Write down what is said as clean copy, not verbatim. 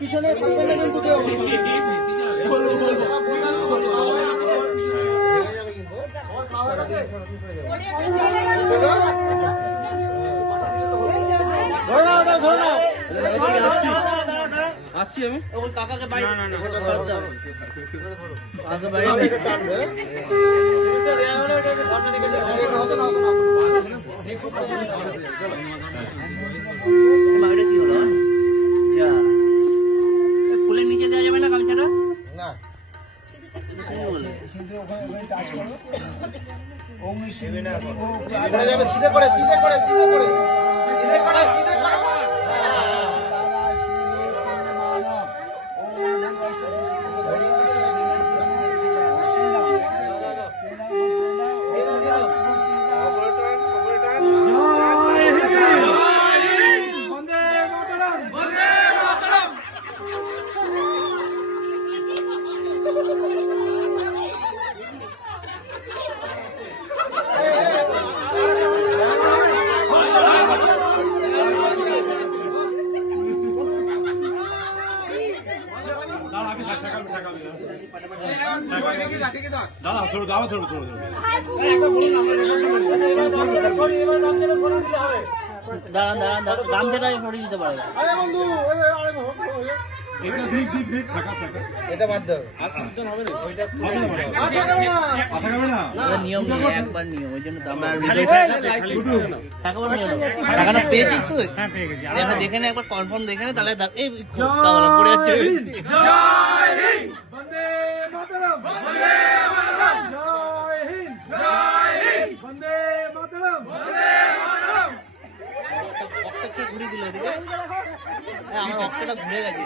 পিছনে থাকবে না কিন্তু কেউ। আসছি আমি কাকাকে বাইরে ফুলের নিচে দেওয়া যাবে না গামছাটা না সিধে করে সিধে করে সিধে করে সিধে করে সিধে করে গামছাটা সরিয়ে দিতে পারে এটা বাদ দাও নিয়ম একবার নিয়ম ওই জন্য টাকাটা পেয়েছিস তুই দেখে না একবার কনফার্ম দেখে না তাহলে পড়ে যাচ্ছে ঘুরিয়ে দিল ওদিকে আমার অক্ষটা ঘুরে গেছে